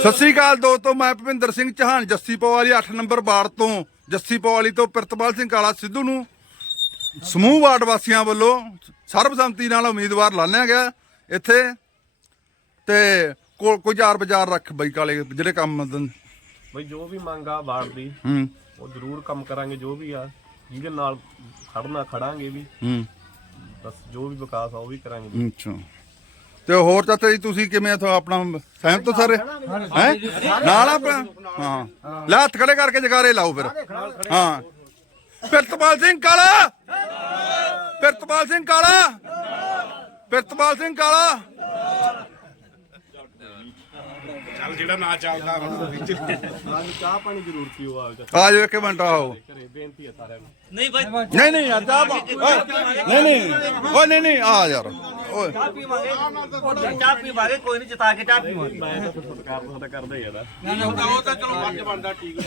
ਸਤਿ ਸ੍ਰੀ ਅਕਾਲ ਦੋਸਤੋ ਮੈਂ Bhavinder Singh Chauhan Jassi Pawali 8 number ward ਤੋਂ। ਜੱਸੀ ਪਵਾਲੀ ਤੋਂ ਪ੍ਰਿਤਪਾਲ ਸਿੰਘ ਕਾਲਾ ਸਿੱਧੂ ਨੂੰ ਸਮੂਹ ਵਾਰਡ ਵਾਸੀਆਂ ਵੱਲੋਂ ਸਰਬਸੰਮਤੀ ਨਾਲ ਉਮੀਦਵਾਰ ਲਾਣਿਆ ਗਿਆ ਇੱਥੇ। ਤੇ ਕੋਈ ਚਾਰ ਬਾਜ਼ਾਰ ਰੱਖ ਬਈ ਕਾਲੇ ਜਿਹੜੇ ਕੰਮ ਬਈ ਜੋ ਵੀ ਮੰਗ ਆ ਵਾਰਡ ਦੀ ਹੂੰ। ਉਹ ਜ਼ਰੂਰ ਕੰਮ ਕਰਾਂਗੇ ਜੋ ਵੀ ਆ ਜਿਹਦੇ ਨਾਲ ਖੜਨਾ ਖੜਾਂਗੇ ਵੀ। ਹੂੰ। ਬਸ ਜੋ ਵੀ ਵਿਕਾਸ ਆ ਉਹ ਵੀ ਕਰਾਂਗੇ। ਅੱਛਾ। ਤੇ ਹੋਰ ਚਾਚਾ ਜੀ ਤੁਸੀਂ ਕਿਵੇਂ ਇਥੋਂ ਆਪਣਾ ਸਹਿਮਤ ਹੋ ਸਾਰੇ? ਹੈ? ਨਾਲ ਆਪਣਾ? ਹਾਂ। ਲੈ ਹੱਥ ਖੜੇ ਕਰਕੇ ਜਗਾਰੇ ਲਾਓ ਫਿਰ। ਹਾਂ। ਪ੍ਰਿਤਪਾਲ ਸਿੰਘ ਕਾਲਾ! ਪ੍ਰਿਤਪਾਲ ਸਿੰਘ ਕਾਲਾ! ਪ੍ਰਿਤਪਾਲ ਸਿੰਘ ਕਾਲਾ! ਚੱਲ ਜਿਹੜਾ ਨਾ ਚੱਲਦਾ ਹੁਣ ਵਿੱਚ। ਨਾਲ ਚਾਹ ਪਾਣੀ ਜ਼ਰੂਰ ਪੀਓ ਆ ਜਾ। ਆ ਜਾਓ ਇੱਕ ਮਿੰਟ ਆਓ। ਬੇਨਤੀ ਆ ਸਾਰਿਆਂ ਨੂੰ। ਨਹੀਂ ਬਾਈ। ਨਹੀਂ ਨਹੀਂ ਯਾਰ ਚਾਹ ਨਹੀਂ ਨਹੀਂ ਨਹੀਂ ਆ ਯਾਰ। ਓਏ। ਚਾਹ ਪੀਵਾਂਗੇ। ਚਾਹ ਪੀਵਾਂਗੇ ਕੋਈ ਨਹੀਂ ਜਿਤਾ ਕੇ ਚਾਹ ਪੀਵਾਂਗੇ। ਮੈਂ ਤਾਂ ਤੁਹਾਡਾ ਕਰਦਾ ਹੀ ਆ ਨਾ ਉਹ ਤਾਂ ਚਲੋ ਵੱਜ ਬਣਦਾ ਠੀਕ